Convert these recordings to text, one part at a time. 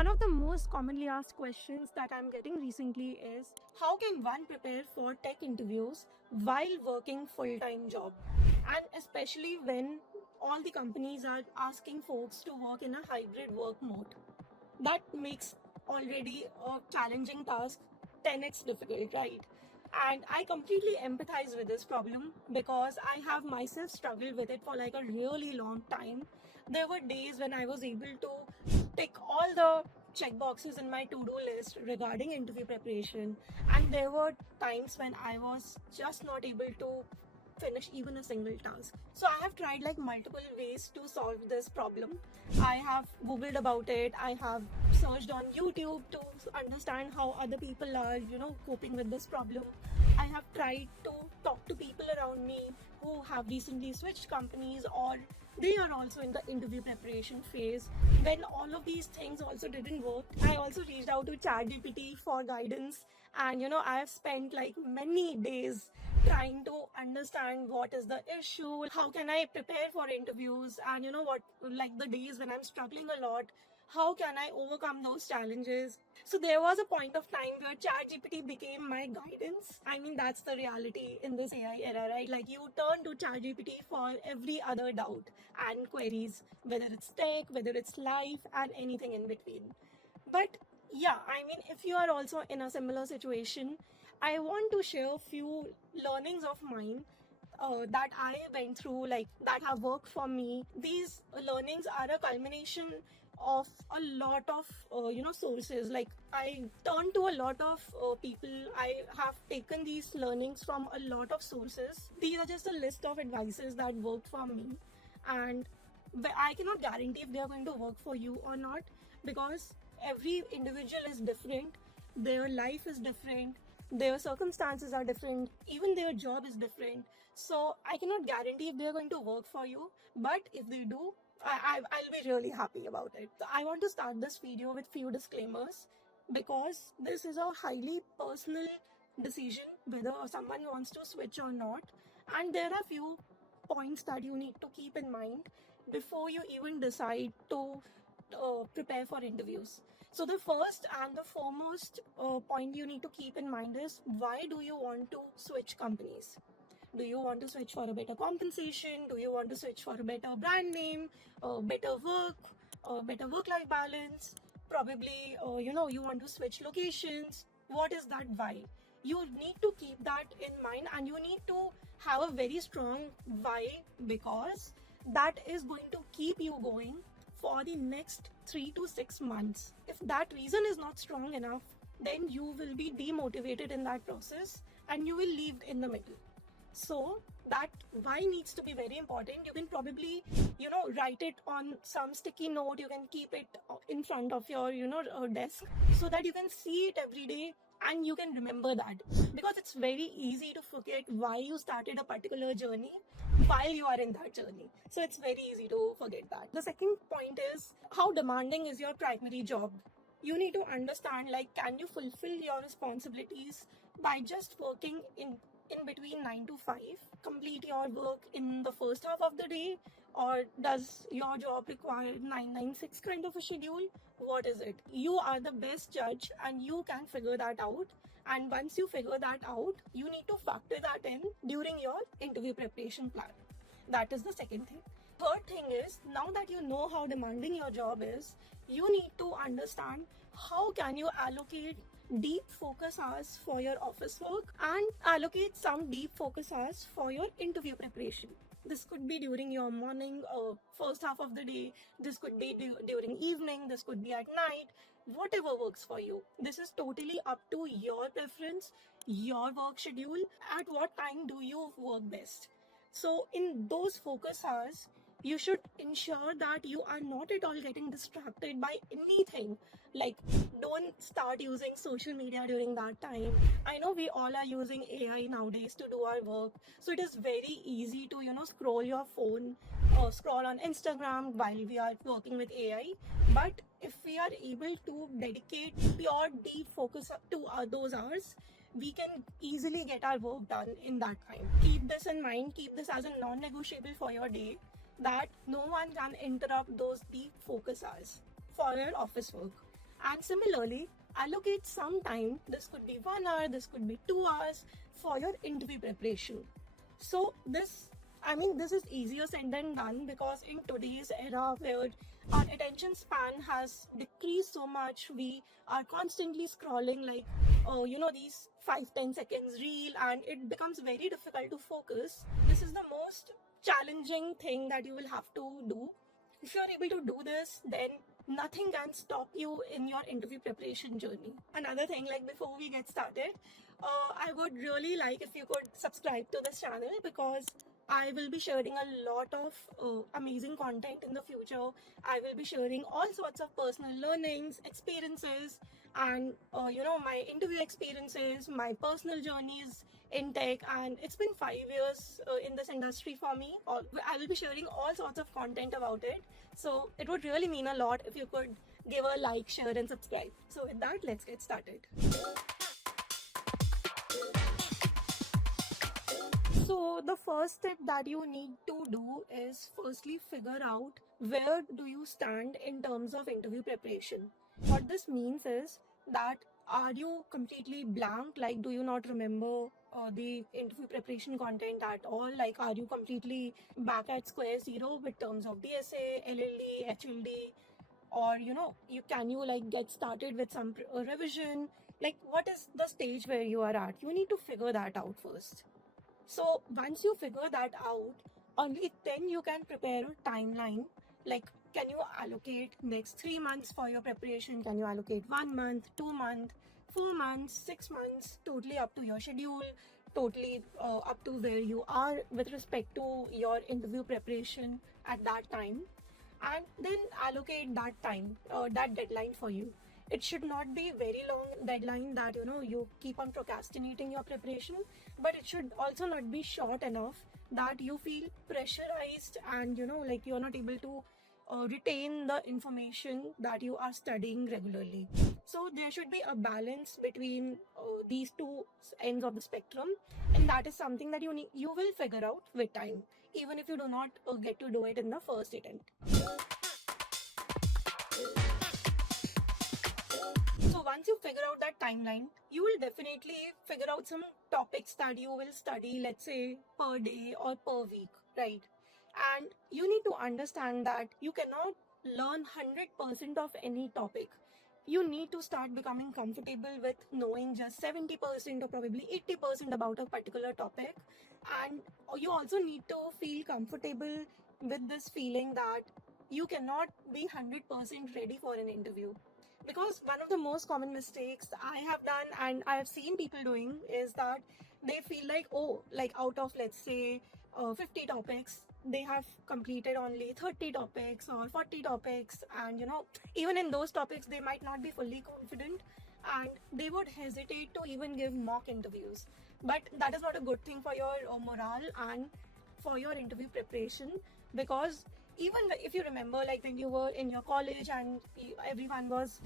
One of the most commonly asked questions that I'm getting recently is how can one prepare for tech interviews while working full-time job? And especially when all the companies are asking folks to work in a hybrid work mode. That makes already a challenging task 10x difficult, right? And I completely empathize with this problem because I have myself struggled with it for like a really long time. There were days when I was able to tick all the check boxes in my to-do list regarding interview preparation, and there were times when I was just not able to finish even a single task. So I have tried like multiple ways to solve this problem. I have googled about it, I have searched on YouTube to understand how other people are, coping with this problem. I have tried to talk to people around me who have recently switched companies or they are also in the interview preparation phase. When all of these things also didn't work, I also reached out to ChatGPT for guidance, and I have spent like many days trying to understand what is the issue, how can I prepare for interviews, and what, like the days when I'm struggling a lot, how can I overcome those challenges. So there was a point of time where ChatGPT became my guidance. I mean, that's the reality in this AI era, right? Like you turn to ChatGPT for every other doubt and queries, whether it's tech, whether it's life, and anything in between. But yeah, I mean, if you are also in a similar situation, I want to share a few learnings of mine that I went through, like that have worked for me. These learnings are a culmination of a lot of sources. Like I turned to a lot of people. I have taken these learnings from a lot of sources. These are just a list of advices that worked for me, and I cannot guarantee if they are going to work for you or not, because every individual is different, their life is different, their circumstances are different, even their job is different. So I cannot guarantee if they're going to work for you, but if they do, I'll be really happy about it. So I want to start this video with few disclaimers because this is a highly personal decision whether someone wants to switch or not, and there are few points that you need to keep in mind before you even decide to prepare for interviews. So the first and the foremost point you need to keep in mind is, why do you want to switch companies? Do you want to switch for a better compensation? Do you want to switch for a better brand name, better work, better work-life balance? Probably, you want to switch locations. What is that why? You need to keep that in mind, and you need to have a very strong why, because that is going to keep you going for the next 3 to 6 months. If that reason is not strong enough, then you will be demotivated in that process and you will leave in the middle. So that why needs to be very important. You can probably, write it on some sticky note. You can keep it in front of your, desk, so that you can see it every day and you can remember that, because it's very easy to forget why you started a particular journey while you are in that journey. So it's very easy to forget that. The second point is, how demanding is your primary job? You need to understand, like, can you fulfill your responsibilities by just working in between 9 to 5, complete your work in the first half of the day, or does your job require 996 kind of a schedule? What is it? You are the best judge and you can figure that out. And once you figure that out, you need to factor that in during your interview preparation plan. That is the second thing. Third thing is, now that you know how demanding your job is, you need to understand how can you allocate deep focus hours for your office work and allocate some deep focus hours for your interview preparation. This could be during your morning or first half of the day. This could be during evening. This could be at night. Whatever works for you. This is totally up to your preference, your work schedule. At what time do you work best? So in those focus hours, you should ensure that you are not at all getting distracted by anything. Like, don't start using social media during that time. I know we all are using AI nowadays to do our work, so it is very easy to scroll your phone or scroll on Instagram while we are working with AI. But if we are able to dedicate pure deep focus to those hours, we can easily get our work done in that time. Keep this in mind, keep this as a non-negotiable for your day, that no one can interrupt those deep focus hours for your office work. And similarly, allocate some time, this could be 1 hour, this could be 2 hours, for your interview preparation. So this is easier said than done, because in today's era where our attention span has decreased so much, we are constantly scrolling like, these 5-10 seconds reel, and it becomes very difficult to focus. This is the most challenging thing that you will have to do. If you're able to do this, then nothing can stop you in your interview preparation journey. Another thing, like before we get started, I would really like if you could subscribe to this channel, because I will be sharing a lot of amazing content in the future. I will be sharing all sorts of personal learnings, experiences, and my interview experiences, my personal journeys in tech. And it's been 5 years in this industry for me. I will be sharing all sorts of content about it. So it would really mean a lot if you could give a like, share, and subscribe. So with that, let's get started. So the first step that you need to do is firstly figure out where do you stand in terms of interview preparation. What this means is that, are you completely blank? Like, do you not remember the interview preparation content at all? Like, are you completely back at square zero with terms of DSA, LLD, HLD? Or can you like get started with some revision? Like, what is the stage where you are at? You need to figure that out first. So once you figure that out, only then you can prepare a timeline. Like, can you allocate next 3 months for your preparation? Can you allocate 1 month, 2 months, 4 months, 6 months? Totally up to your schedule, totally up to where you are with respect to your interview preparation at that time. And then allocate that time, that deadline for you. It should not be very long deadline that you keep on procrastinating your preparation, but it should also not be short enough that you feel pressurized and like you're not able to retain the information that you are studying regularly. So there should be a balance between these two ends of the spectrum, and that is something that you will figure out with time, even if you do not get to do it in the first attempt. So once you figure out that timeline, you will definitely figure out some topics that you will study, let's say per day or per week, right? And you need to understand that you cannot learn 100% of any topic. You need to start becoming comfortable with knowing just 70% or probably 80% about a particular topic. And you also need to feel comfortable with this feeling that you cannot be 100% ready for an interview. Because one of the most common mistakes I have done and I have seen people doing is that they feel like, oh, like out of let's say 50 topics, they have completed only 30 topics or 40 topics, and even in those topics they might not be fully confident, and they would hesitate to even give mock interviews. But that is not a good thing for your morale and for your interview preparation, because even if you remember, like when you were in your college and everyone was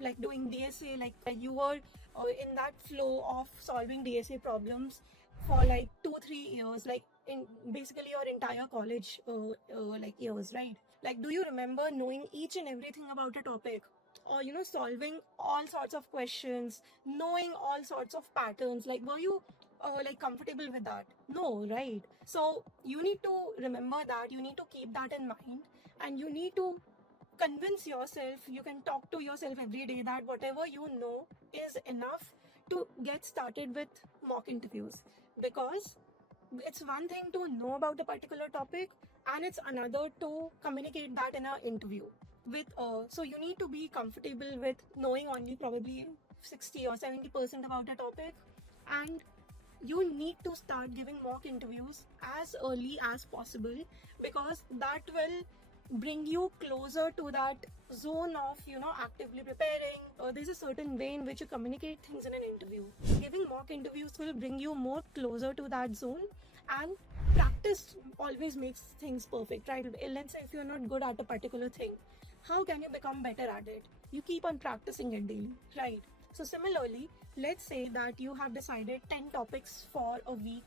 like doing DSA, like you were in that flow of solving DSA problems for like 2-3 years, like in basically your entire college like years, right? Like, do you remember knowing each and everything about a topic, or solving all sorts of questions, knowing all sorts of patterns? Like, were you like comfortable with that? No, right? So you need to remember that, you need to keep that in mind, and you need to convince yourself, you can talk to yourself every day that whatever you know is enough to get started with mock interviews. Because it's one thing to know about a particular topic, and it's another to communicate that in an interview with so you need to be comfortable with knowing only probably 60 or 70% about a topic, and you need to start giving mock interviews as early as possible, because that will bring you closer to that zone of actively preparing. There's a certain way in which you communicate things in an interview. Giving mock interviews will bring you more closer to that zone, and practice always makes things perfect, right? Let's say if you're not good at a particular thing, how can you become better at it? You keep on practicing it daily, right? So similarly, let's say that you have decided 10 topics for a week,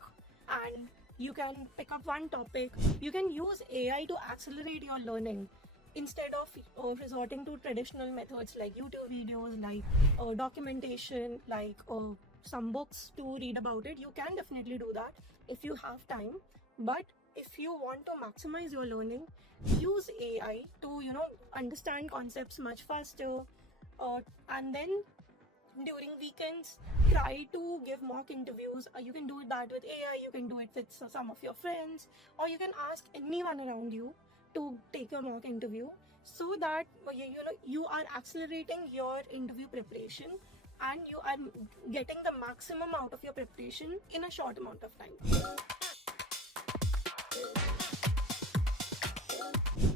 and you can pick up one topic. You can use AI to accelerate your learning. instead of resorting to traditional methods like YouTube videos, like documentation, like some books to read about it, you can definitely do that if you have time. But if you want to maximize your learning, use AI to understand concepts much faster, and then during weekends try to give mock interviews. You can do that with AI, you can do it with some of your friends, or you can ask anyone around you to take your mock interview, so that you are accelerating your interview preparation, and you are getting the maximum out of your preparation in a short amount of time.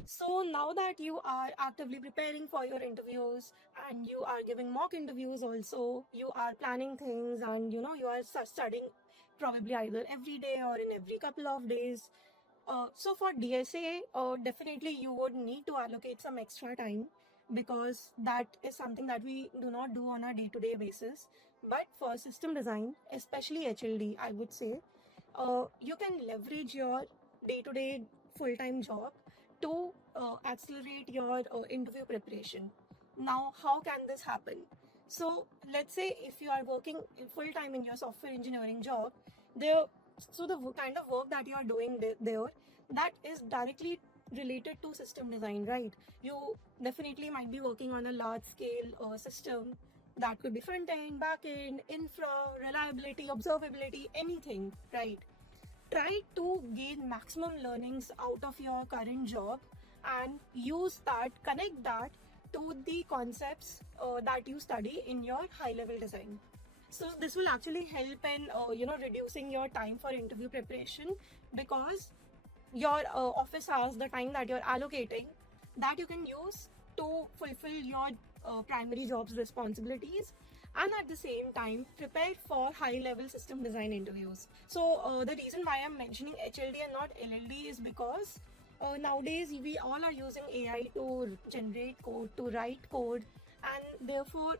So now that you are actively preparing for your interviews and you are giving mock interviews also, you are planning things, and you are studying probably either every day or in every couple of days. So for DSA, definitely you would need to allocate some extra time, because that is something that we do not do on a day-to-day basis. But for system design, especially HLD, I would say, you can leverage your day-to-day full-time job to accelerate your interview preparation. Now, how can this happen? So, let's say if you are working full-time in your software engineering job, there, so the kind of work that you are doing there, that is directly related to system design, right? You definitely might be working on a large-scale system that could be front end, back end, infra, reliability, observability, anything, right? Try to gain maximum learnings out of your current job and use that, connect that to the concepts that you study in your high level design. So this will actually help in reducing your time for interview preparation, because your office hours, the time that you're allocating, that you can use to fulfill your primary job's responsibilities, and at the same time prepare for high level system design interviews. So the reason why I'm mentioning HLD and not LLD is because nowadays we all are using AI to generate code, to write code, and therefore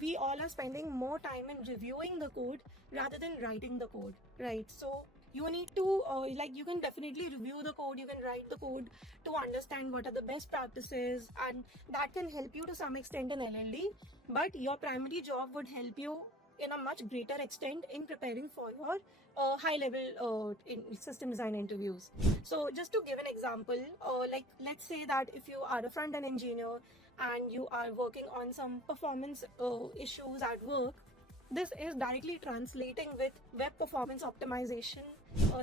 we all are spending more time in reviewing the code rather than writing the code, right? So you need to you can definitely review the code, you can write the code to understand what are the best practices, and that can help you to some extent in LLD. But your primary job would help you in a much greater extent in preparing for your high level system design interviews. So just to give an example, like let's say that if you are a front end engineer and you are working on some performance issues at work, this is directly translating with web performance optimization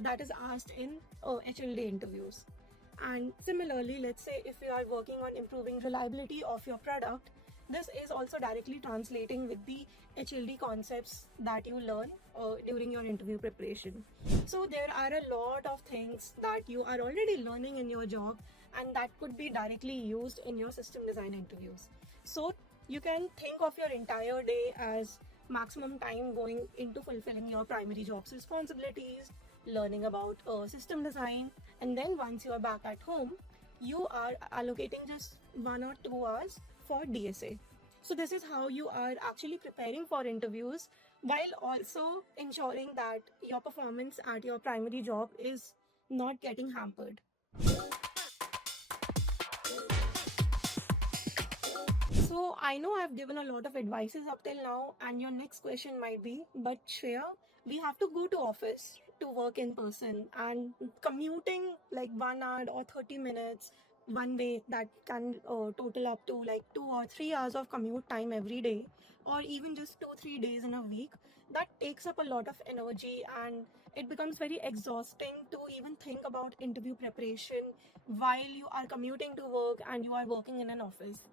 that is asked in HLD interviews. And similarly, let's say if you are working on improving reliability of your product, this is also directly translating with the HLD concepts that you learn during your interview preparation. So there are a lot of things that you are already learning in your job, and that could be directly used in your system design interviews. So you can think of your entire day as maximum time going into fulfilling your primary job's responsibilities, learning about system design, and then once you are back at home, you are allocating just 1 or 2 hours for DSA. So this is how you are actually preparing for interviews, while also ensuring that your performance at your primary job is not getting hampered. So I know I've given a lot of advices up till now, and your next question might be, but Shreya, we have to go to office to work in person, and commuting like 1 hour or 30 minutes one way, that can total up to like 2 or 3 hours of commute time every day, or even just 2-3 days in a week. That takes up a lot of energy, and it becomes very exhausting to even think about interview preparation while you are commuting to work and you are working in an office.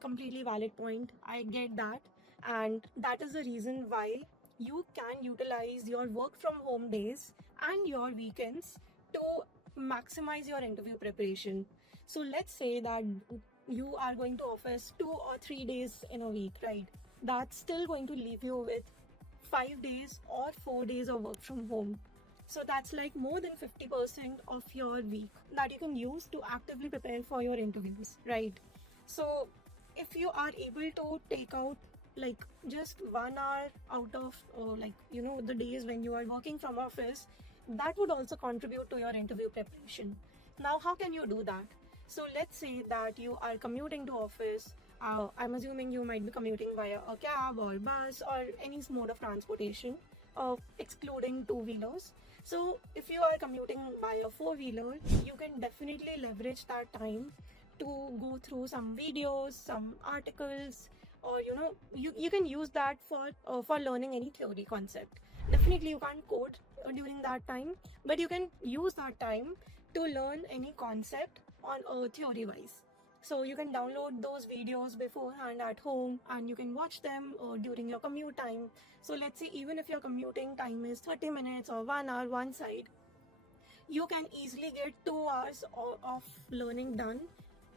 Completely valid point. I get that. And that is the reason why you can utilize your work from home days and your weekends to maximize your interview preparation. So let's say that you are going to office 2 or 3 days in a week, right? That's still going to leave you with 5 days or 4 days of work from home. So that's like more than 50% of your week that you can use to actively prepare for your interviews, right? So if you are able to take out like just 1 hour out of the days when you are working from office, that would also contribute to your interview preparation. Now how can you do that? So let's say that you are commuting to office. I'm assuming you might be commuting via a cab or bus or any mode of transportation, excluding two-wheelers. So if you are commuting by a four-wheeler, you can definitely leverage that time to go through some videos, some articles, or you can use that for learning any theory concept. Definitely you can't code during that time, but you can use that time to learn any concept on theory wise. So you can download those videos beforehand at home and you can watch them during your commute time. So let's say even if your commuting time is 30 minutes or 1 hour one side, you can easily get 2 hours of learning done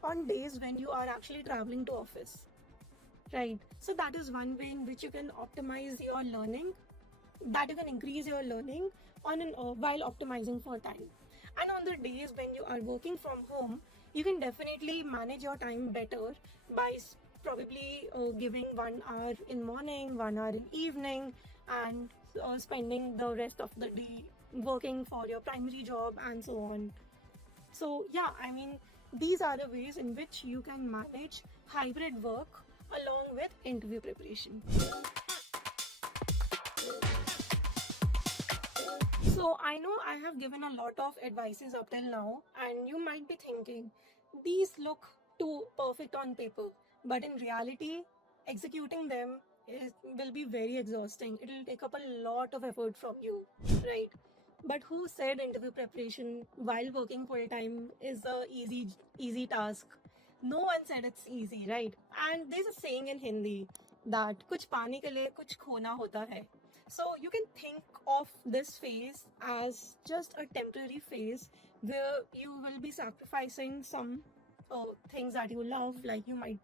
on days when you are actually traveling to office, right? So that is one way in which you can optimize your learning, that you can increase your learning while optimizing for time. And on the days when you are working from home, you can definitely manage your time better by probably giving 1 hour in morning, 1 hour in evening, and spending the rest of the day working for your primary job and so on. So yeah, I mean, these are the ways in which you can manage hybrid work along with interview preparation. So I know I have given a lot of advices up till now, and you might be thinking these look too perfect on paper, but in reality, executing them will be very exhausting. It will take up a lot of effort from you, right? But who said interview preparation while working full time is a easy task? No one said it's easy, right? And there's a saying in Hindi that कुछ पाने के लिए कुछ खोना होता है. So you can think of this phase as just a temporary phase where you will be sacrificing some things that you love. Like you might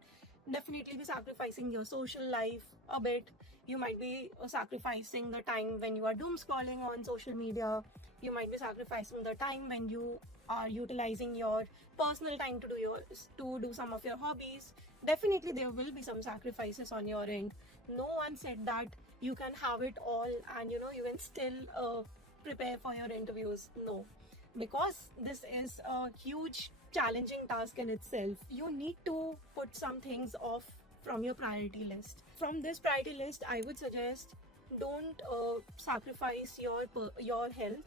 definitely be sacrificing your social life a bit. You might be sacrificing the time when you are doom scrolling on social media. You might be sacrificing the time when you are utilizing your personal time to do some of your hobbies. Definitely there will be some sacrifices on your end. No one said that you can have it all and you can still prepare for your interviews. No, because this is a huge challenging task in itself. You need to put some things off from your priority list. From this priority list, I would suggest don't sacrifice your health.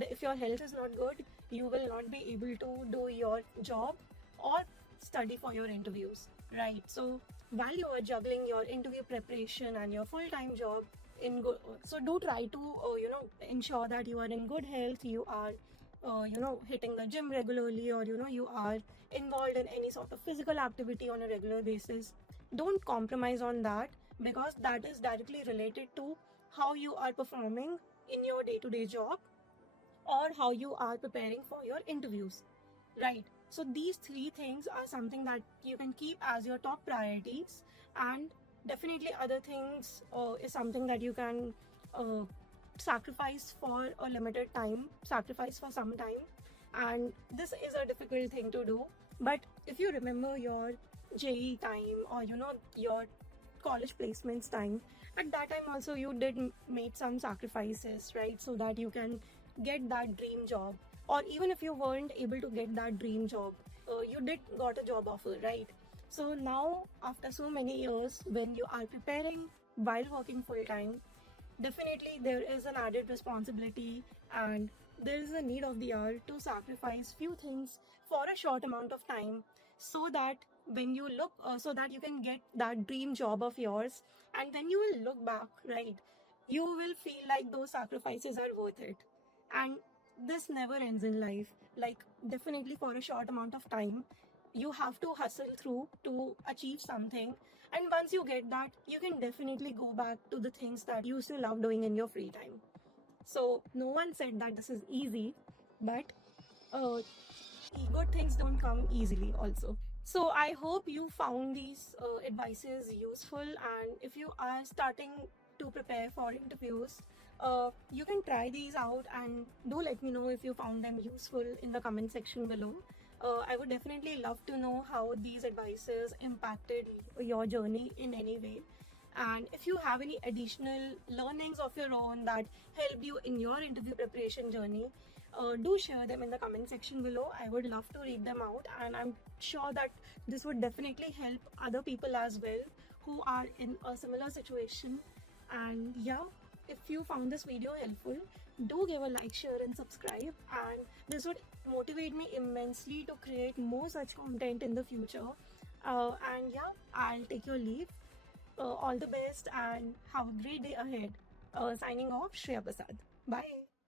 If your health is not good, you will not be able to do your job or study for your interviews, right? So while you are juggling your interview preparation and your full-time job so do try to ensure that you are in good health, you are hitting the gym regularly, or you are involved in any sort of physical activity on a regular basis. Don't compromise on that, because that is directly related to how you are performing in your day-to-day job or how you are preparing for your interviews, right? So these three things are something that you can keep as your top priorities, and definitely other things is something that you can sacrifice for a limited time, sacrifice for some time. And this is a difficult thing to do, but if you remember your JE time, or your college placements time, at that time also you did make some sacrifices, right? So that you can get that dream job. Or even if you weren't able to get that dream job, you did got a job offer, right? So now after so many years, when you are preparing while working full time, definitely there is an added responsibility, and there is a need of the hour to sacrifice few things for a short amount of time, so that when you look so that you can get that dream job of yours, and when you will look back, right, you will feel like those sacrifices are worth it. And this never ends in life. Like, definitely for a short amount of time, you have to hustle through to achieve something, and once you get that, you can definitely go back to the things that you used to love doing in your free time. So no one said that this is easy, but uh, good things don't come easily also. So I hope you found these advices useful, and if you are starting to prepare for interviews, you can try these out, and do let me know if you found them useful in the comment section below. I would definitely love to know how these advices impacted your journey in any way. And if you have any additional learnings of your own that helped you in your interview preparation journey, do share them in the comment section below. I would love to read them out, and I'm sure that this would definitely help other people as well who are in a similar situation. And yeah, if you found this video helpful, do give a like, share, and subscribe. And this would motivate me immensely to create more such content in the future. And yeah, I'll take your leave. All the best and have a great day ahead. Signing off, Shreya Prasad. Bye.